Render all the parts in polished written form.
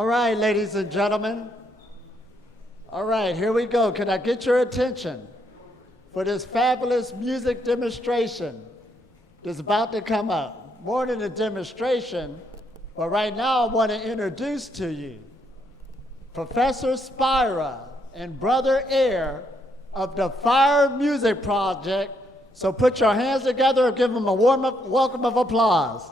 All right, ladies and gentlemen. All right, here we go. Can I get your attention for this fabulous music demonstration that's about to come up? More than a demonstration, but right now I want to introduce to you Professor Spira and Brother Ehret of the Fire Music Project. So put your hands together and give them a warm welcome of applause.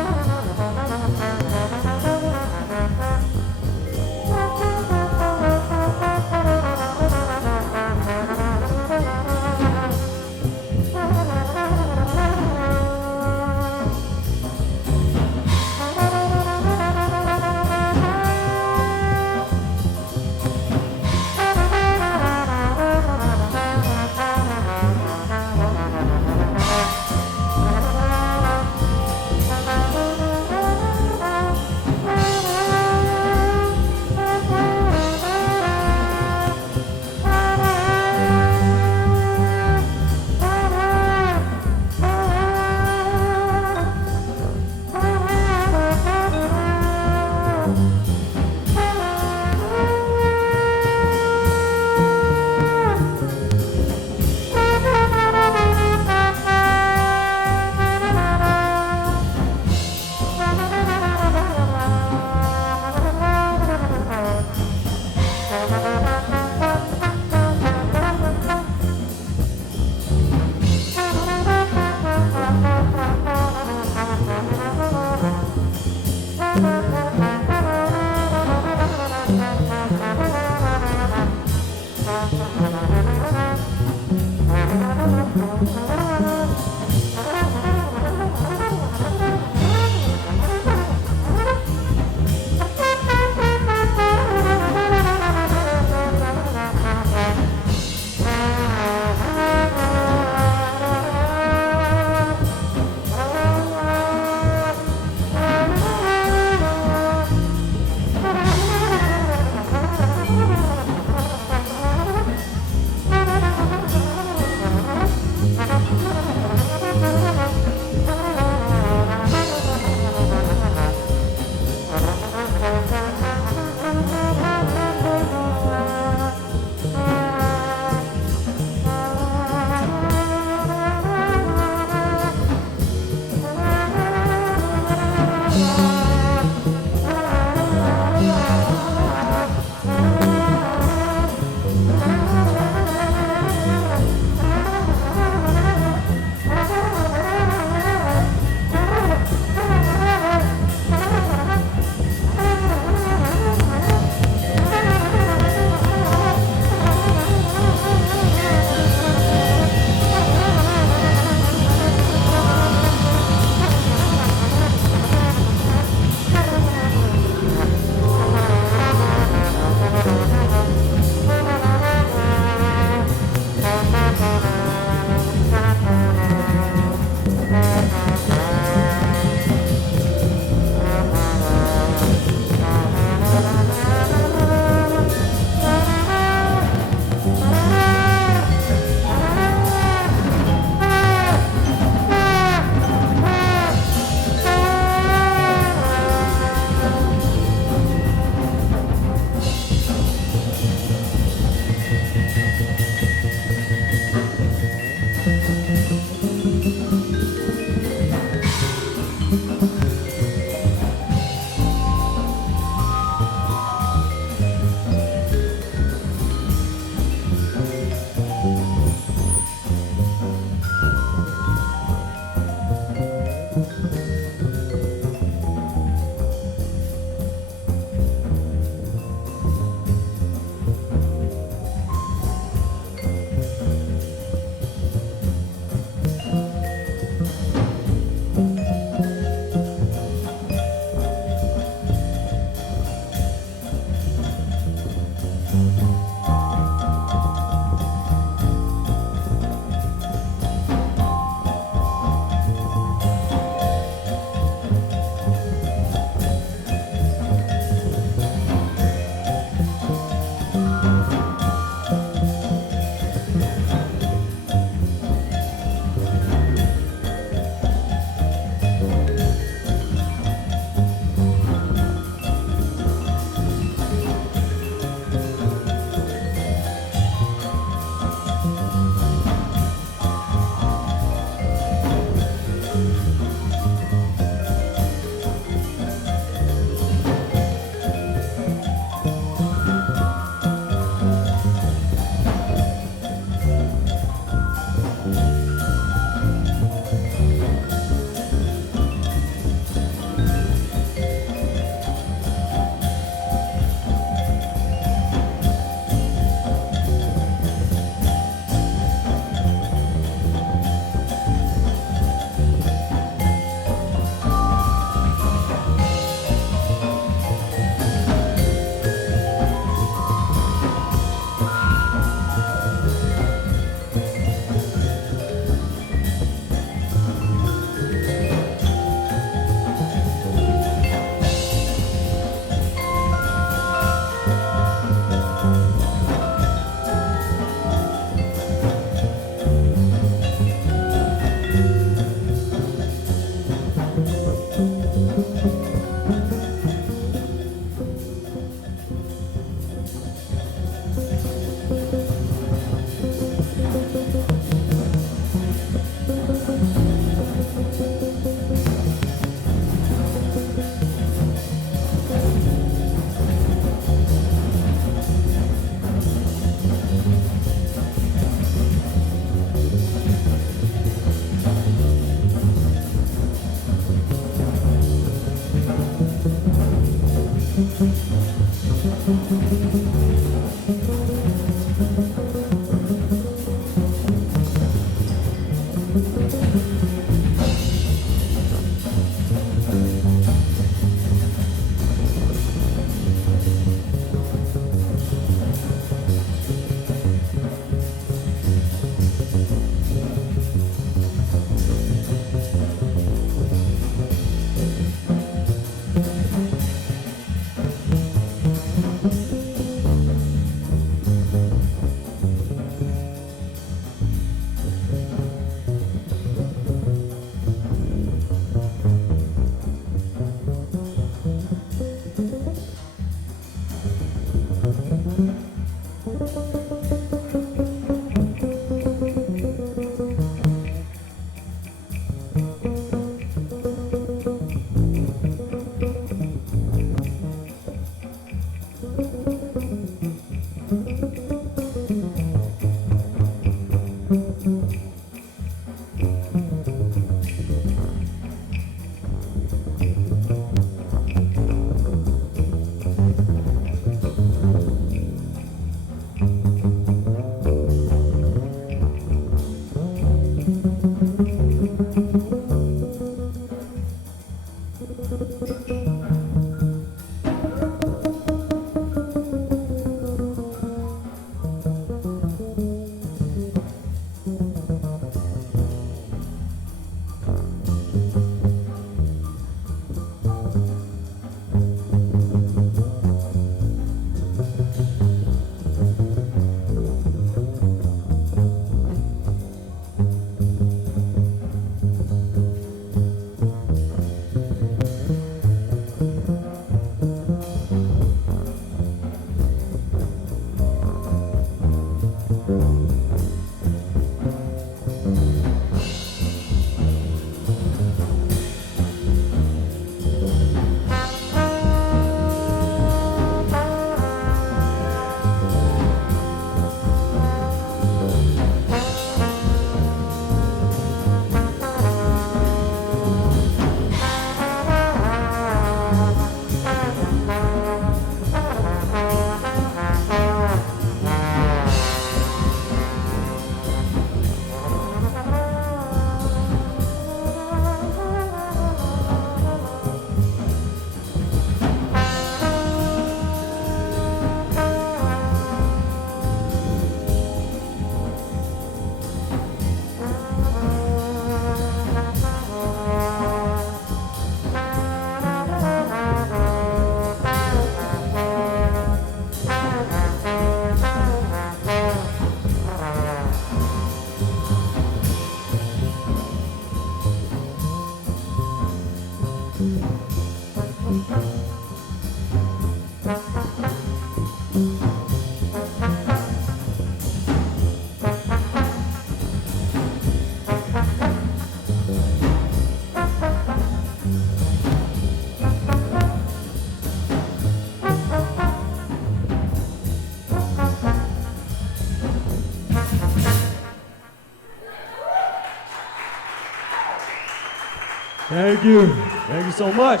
Thank you. Thank you so much.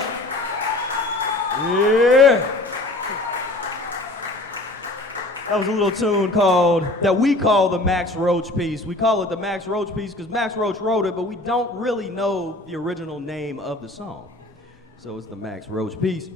Yeah. That was a little tune that we call the Max Roach piece. We call it the Max Roach piece because Max Roach wrote it, but we don't really know the original name of the song. So it's the Max Roach piece.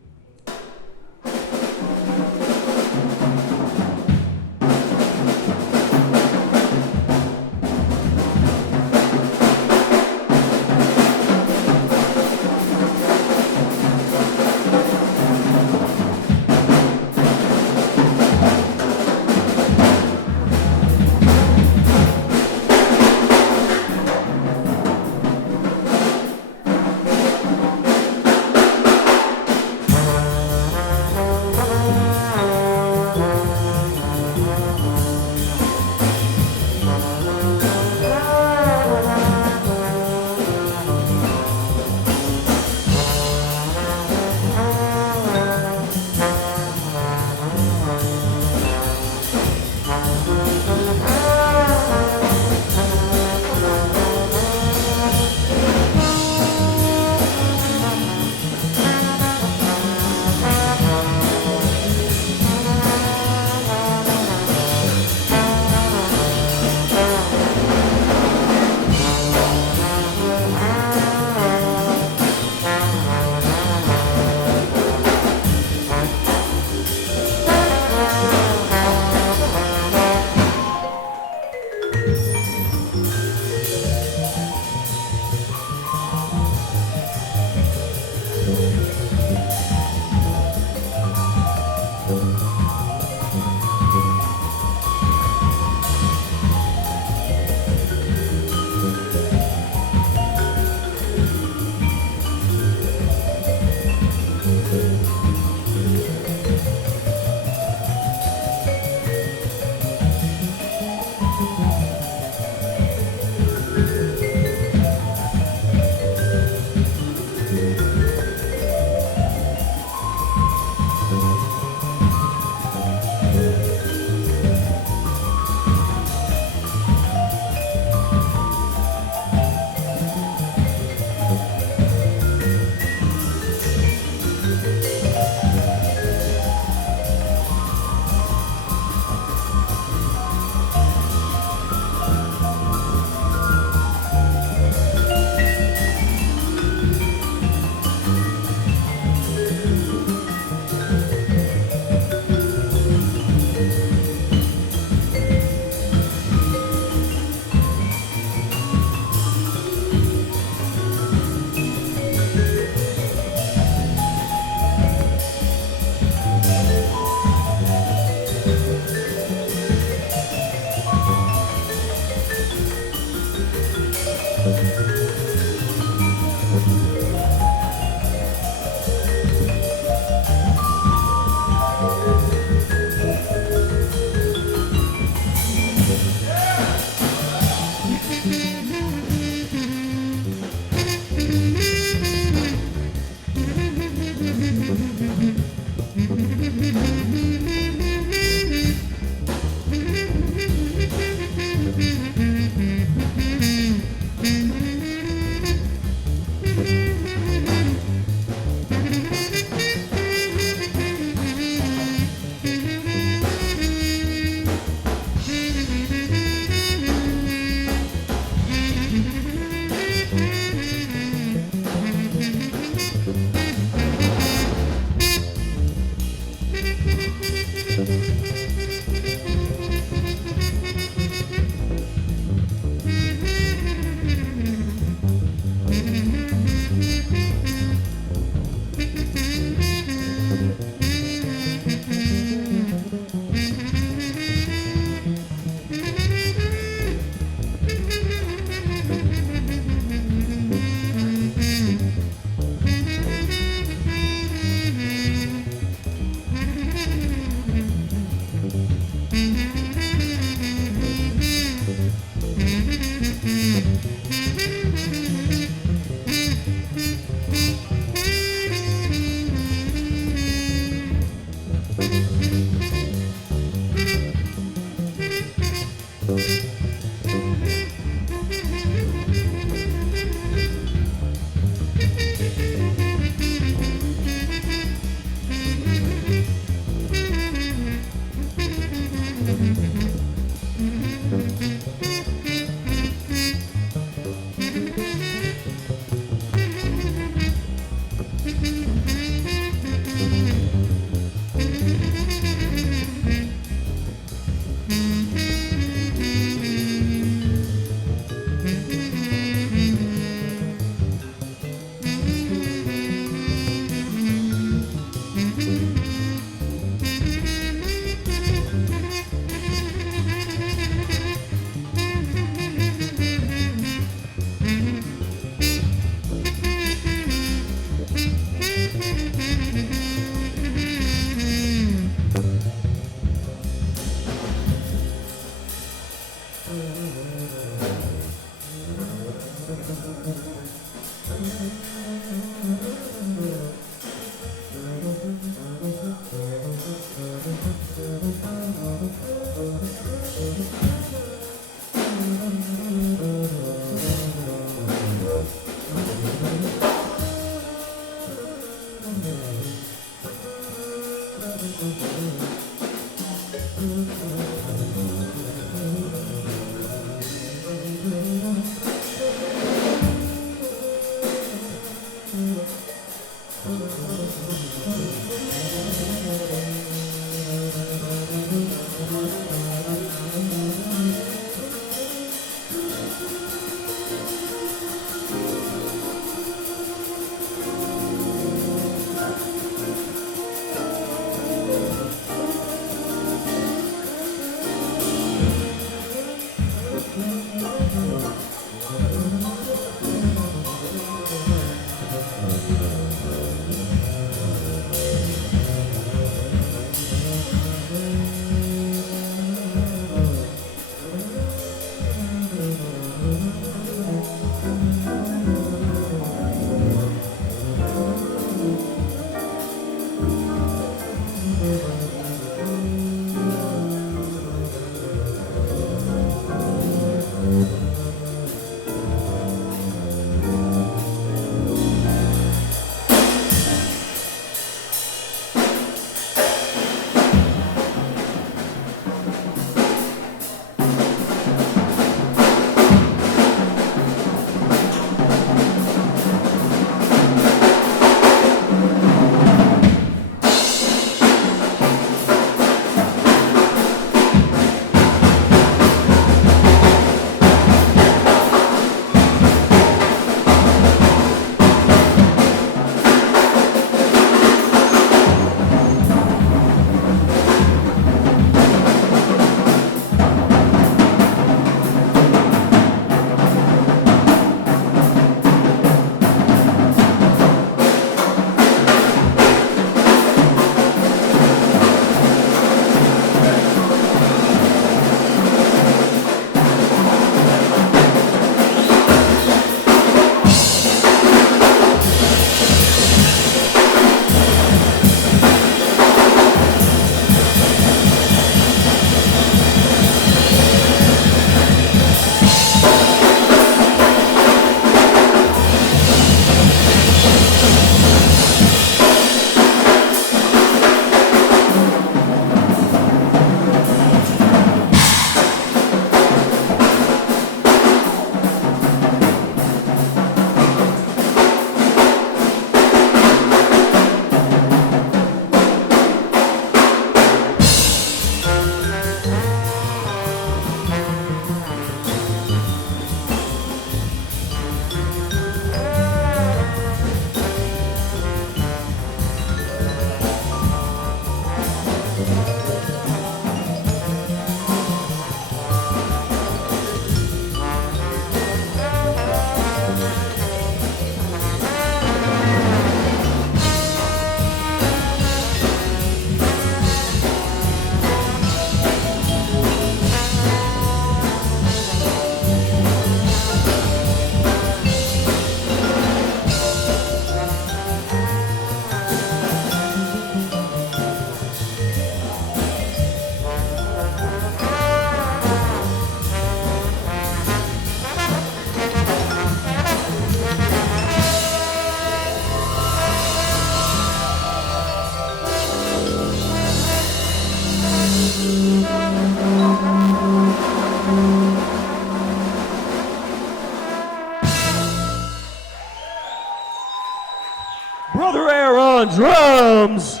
drums,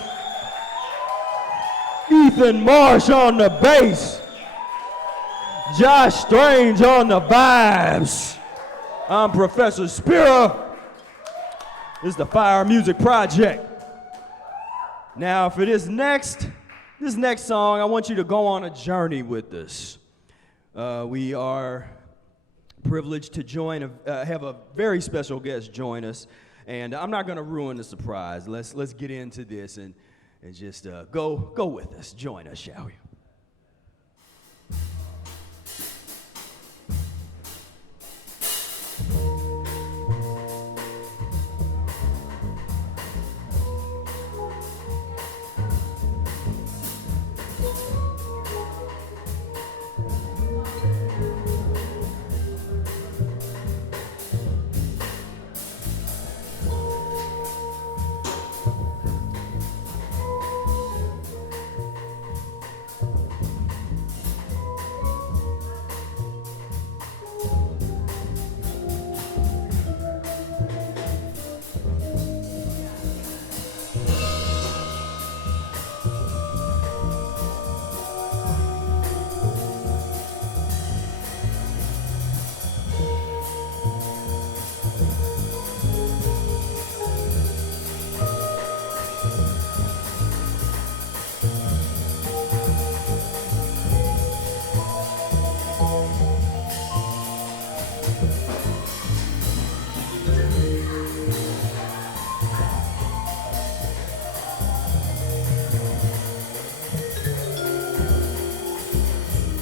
Ethan Marsh on the bass, Josh Strange on the vibes. I'm Professor Spira. This is the Fire Music Project. Now for this next song, I want you to go on a journey with us. We are privileged to have a very special guest join us, and I'm not going to ruin the surprise. Let's get into this and just go with us. Join us, shall we?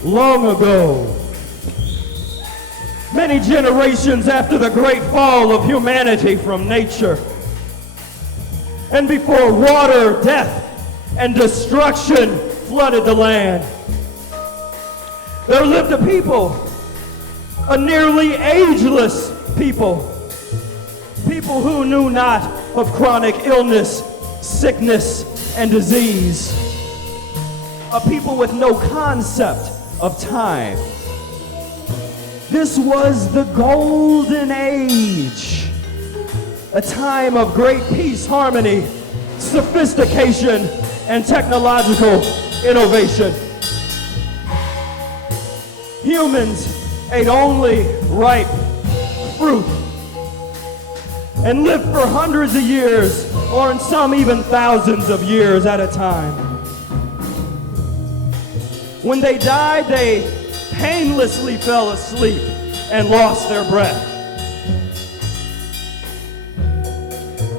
Long ago, many generations after the great fall of humanity from nature, and before water, death, and destruction flooded the land, there lived a people, a nearly ageless people who knew not of chronic illness, sickness, and disease, a people with no concept of time. This was the golden age, a time of great peace, harmony, sophistication, and technological innovation. Humans ate only ripe fruit and lived for hundreds of years, or in some even thousands of years at a time. When they died, they painlessly fell asleep and lost their breath.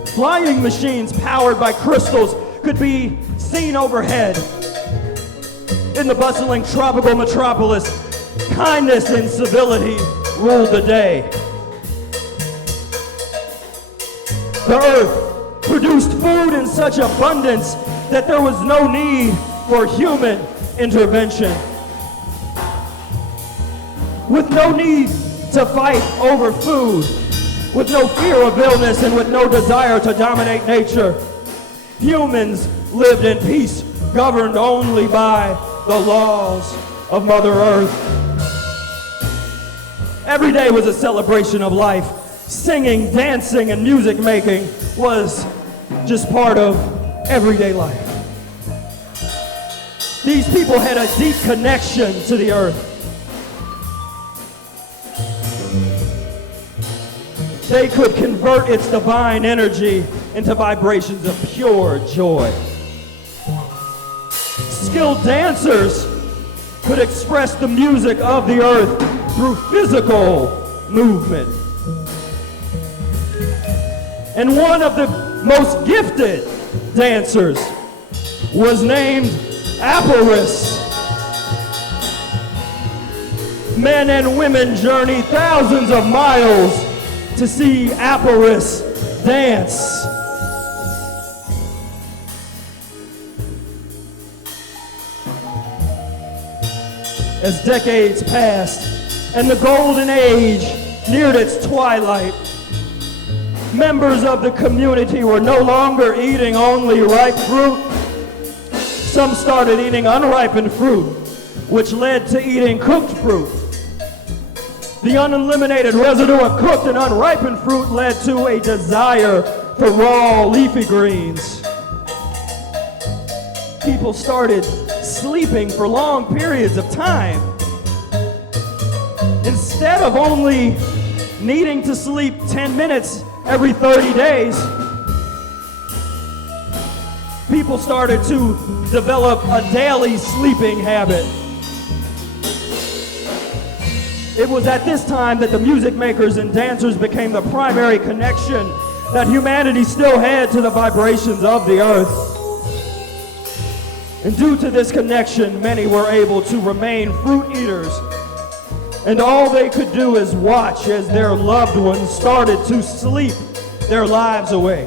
Flying machines powered by crystals could be seen overhead. In the bustling tropical metropolis, kindness and civility ruled the day. The earth produced food in such abundance that there was no need for human intervention. With no need to fight over food, with no fear of illness, and with no desire to dominate nature, humans lived in peace, governed only by the laws of Mother Earth. Every day was a celebration of life. Singing, dancing, and music making was just part of everyday life. These people had a deep connection to the earth. They could convert its divine energy into vibrations of pure joy. Skilled dancers could express the music of the earth through physical movement. And one of the most gifted dancers was named Apparis. Men and women journey thousands of miles to see Apparis dance. As decades passed and the golden age neared its twilight, members of the community were no longer eating only ripe fruit. Some started eating unripened fruit, which led to eating cooked fruit. The uneliminated residue of cooked and unripened fruit led to a desire for raw leafy greens. People started sleeping for long periods of time. Instead of only needing to sleep 10 minutes every 30 days, people started to develop a daily sleeping habit. It was at this time that the music makers and dancers became the primary connection that humanity still had to the vibrations of the earth. And due to this connection, many were able to remain fruit eaters. And all they could do is watch as their loved ones started to sleep their lives away.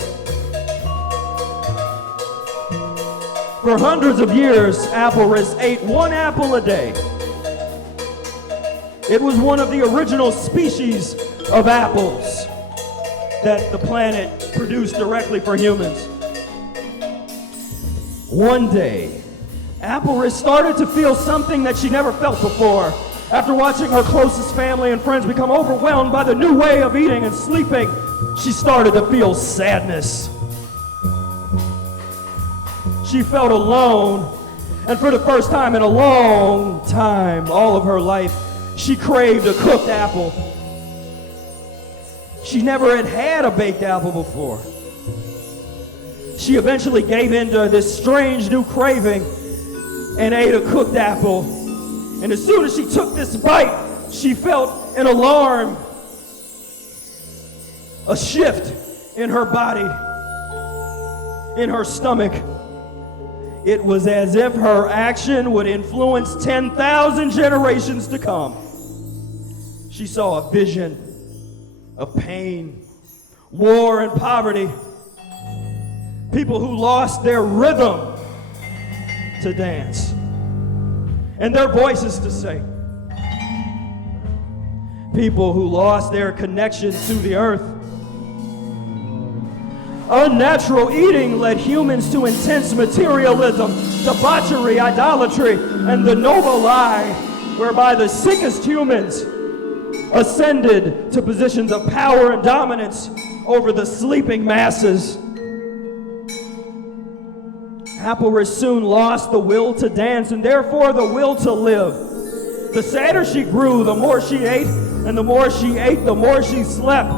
For hundreds of years, Apelrus ate one apple a day. It was one of the original species of apples that the planet produced directly for humans. One day, Apelrus started to feel something that she never felt before. After watching her closest family and friends become overwhelmed by the new way of eating and sleeping, she started to feel sadness. She felt alone, and for the first time in a long time, all of her life, she craved a cooked apple. She never had a baked apple before. She eventually gave in to this strange new craving and ate a cooked apple. And as soon as she took this bite, she felt an alarm, a shift in her body, in her stomach. It was as if her action would influence 10,000 generations to come. She saw a vision of pain, war, and poverty. People who lost their rhythm to dance and their voices to sing. People who lost their connection to the earth. Unnatural eating led humans to intense materialism, debauchery, idolatry, and the noble lie whereby the sickest humans ascended to positions of power and dominance over the sleeping masses. Apelrus soon lost the will to dance and therefore the will to live. The sadder she grew, the more she ate, and the more she ate, the more she slept.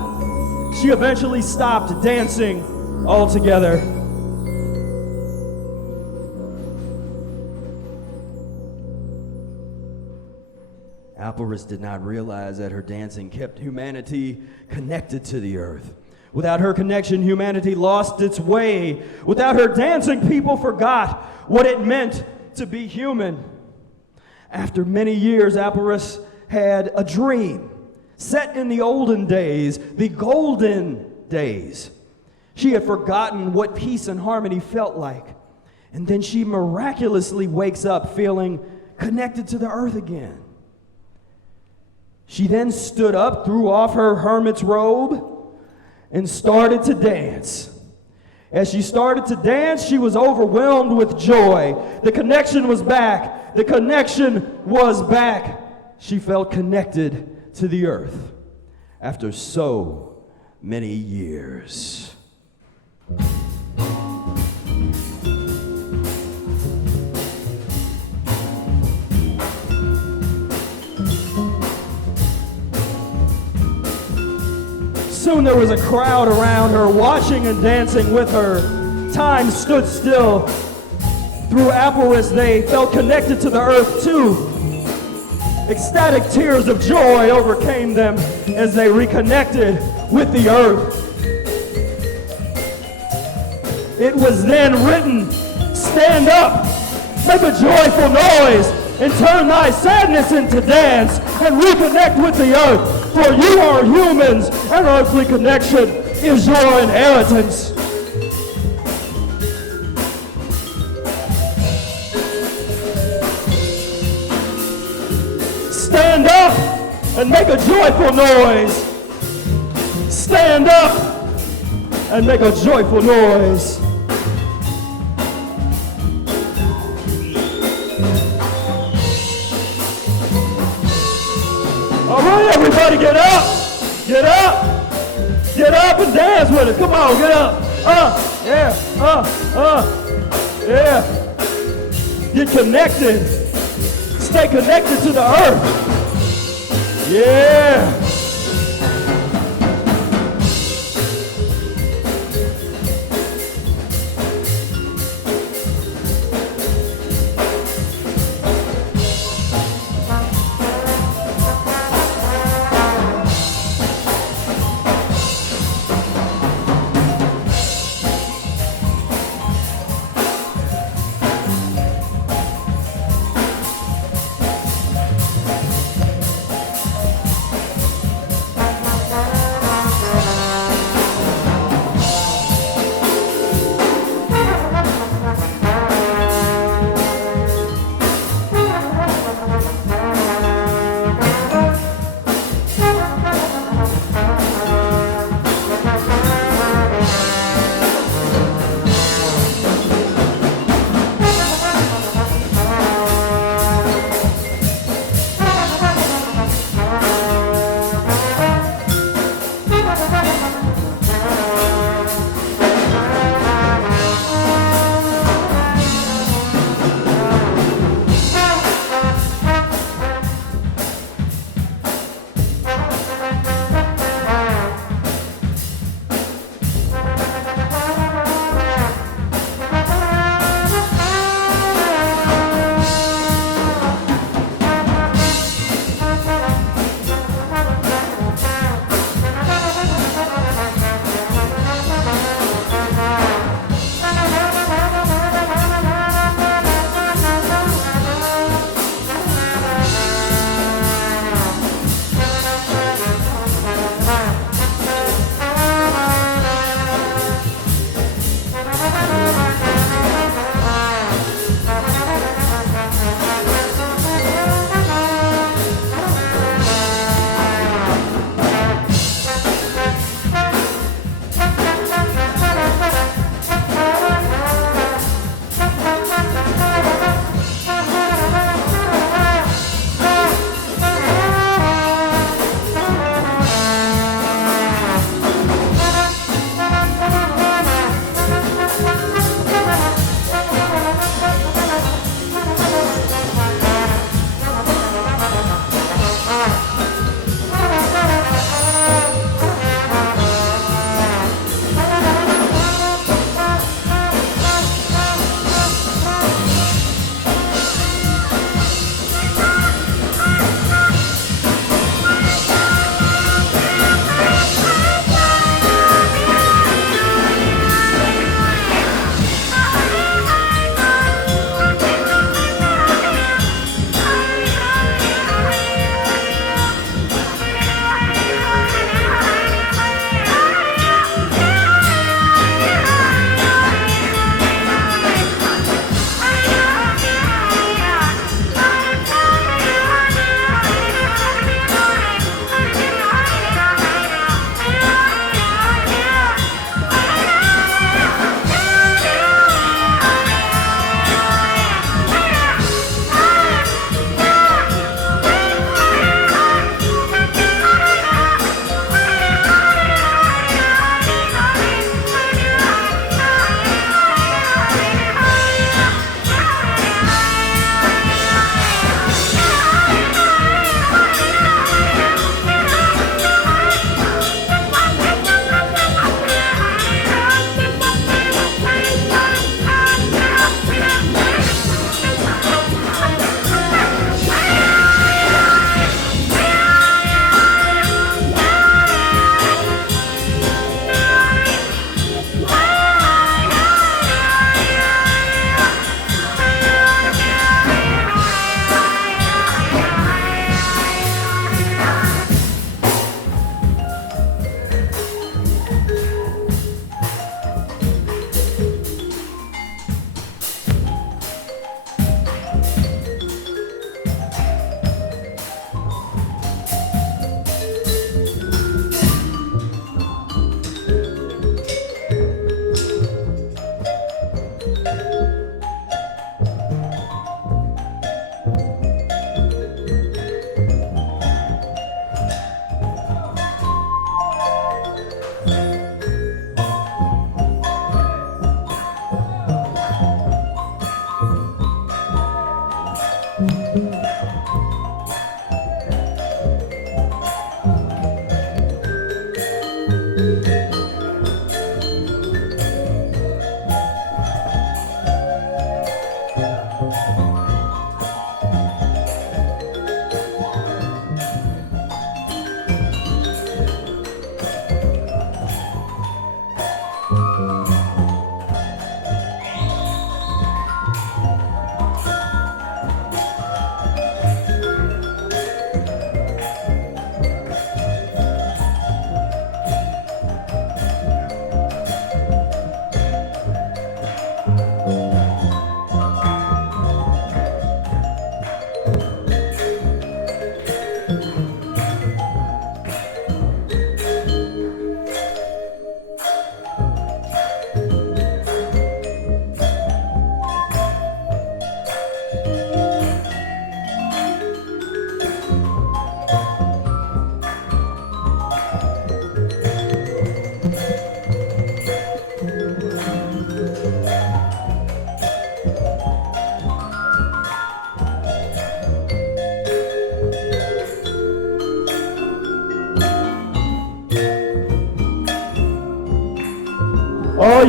She eventually stopped dancing altogether. Apelrus did not realize that her dancing kept humanity connected to the earth. Without her connection, humanity lost its way. Without her dancing, people forgot what it meant to be human. After many years, Apelrus had a dream set in the olden days, the golden days. She had forgotten what peace and harmony felt like. And then she miraculously wakes up feeling connected to the earth again. She then stood up, threw off her hermit's robe, and started to dance. As she started to dance, she was overwhelmed with joy. The connection was back. The connection was back. She felt connected to the earth after so many years. Soon there was a crowd around her, watching and dancing with her. Time stood still. Through Apelrus, they felt connected to the earth too. Ecstatic tears of joy overcame them as they reconnected with the earth. It was then written, "Stand up, make a joyful noise, and turn thy sadness into dance, and reconnect with the earth. For you are humans, and earthly connection is your inheritance." Stand up and make a joyful noise. Stand up and make a joyful noise. All right, everybody, get up. Get up. Get up and dance with us. Come on, get up. Yeah. Get connected. Stay connected to the earth. Yeah.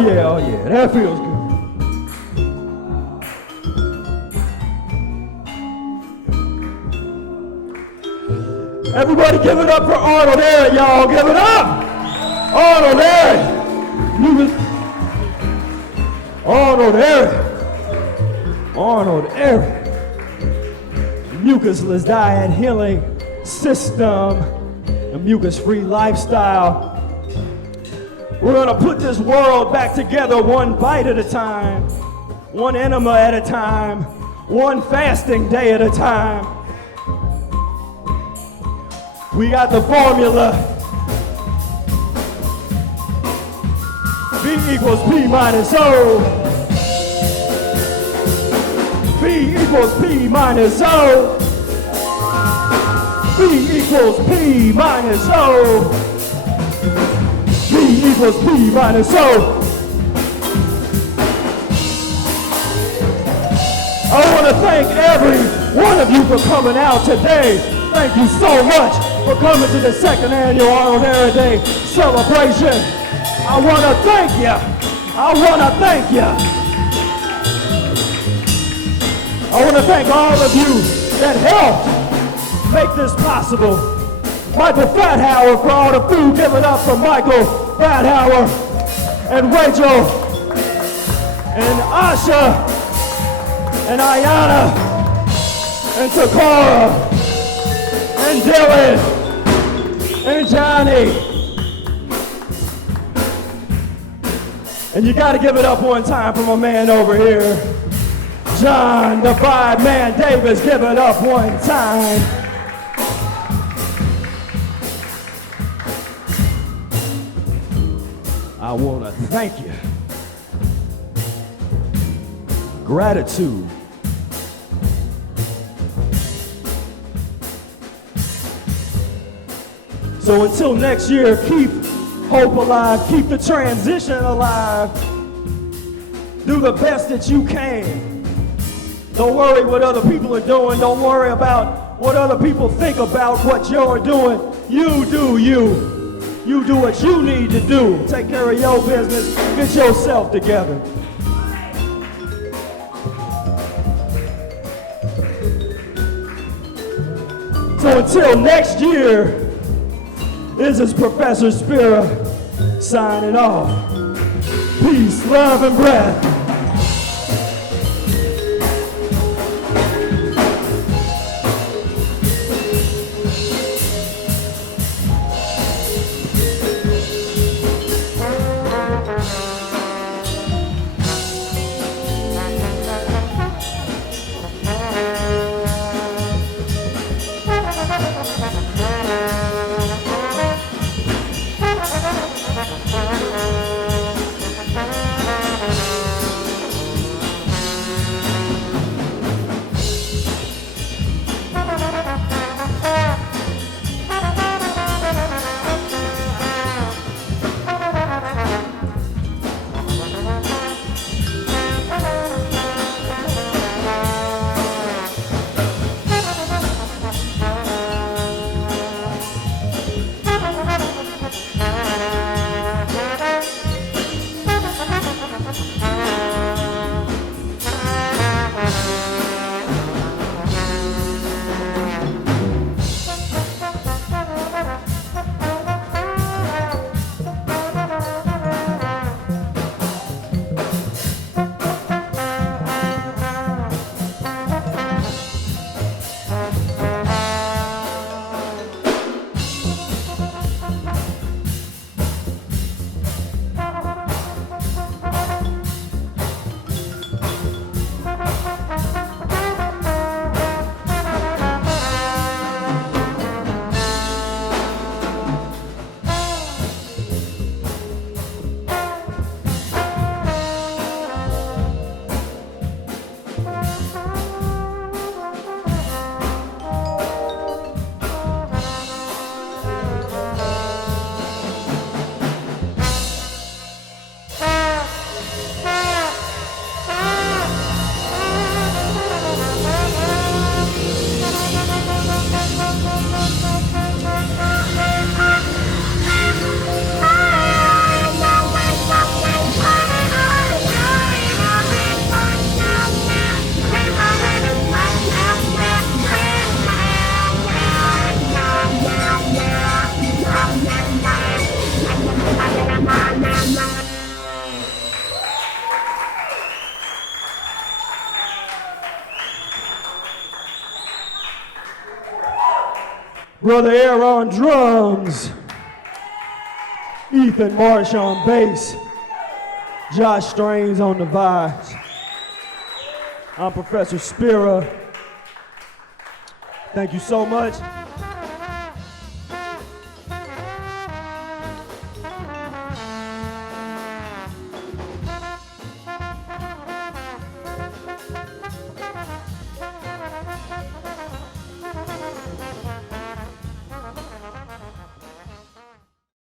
oh yeah, that feels good. Everybody give it up for Arnold Ehret, y'all. Give it up! Arnold Ehret! Arnold Ehret! Arnold Ehret! Mucusless diet healing system, a mucus-free lifestyle. We're gonna put this world back together one bite at a time, one enema at a time, one fasting day at a time. We got the formula. V equals P minus O. V equals P minus O. V equals P minus O. V equals P minus O. I want to thank every one of you for coming out today. Thank you so much for coming to the second annual Arnold Ehret Day celebration. I want to thank you. I want to thank you. I want to thank all of you that helped make this possible. Michael Fathauer for all the food. Give it up for Michael Fathauer and Rachel and Asha and Ayana and Takara and Dylan and Johnny. And you gotta give it up one time for my man over here, John the Five Man Davis. Give it up one time. I wanna thank you. Gratitude. So until next year, keep hope alive, keep the transition alive. Do the best that you can. Don't worry what other people are doing. Don't worry about what other people think about what you're doing. You do you. You do what you need to do. Take care of your business. Get yourself together. So until next year, this is Professor Spira signing off. Peace, love, and breath. Brother Ehret on drums. Ethan Marsh on bass. Josh Strains on the vibes. I'm Professor Spira. Thank you so much.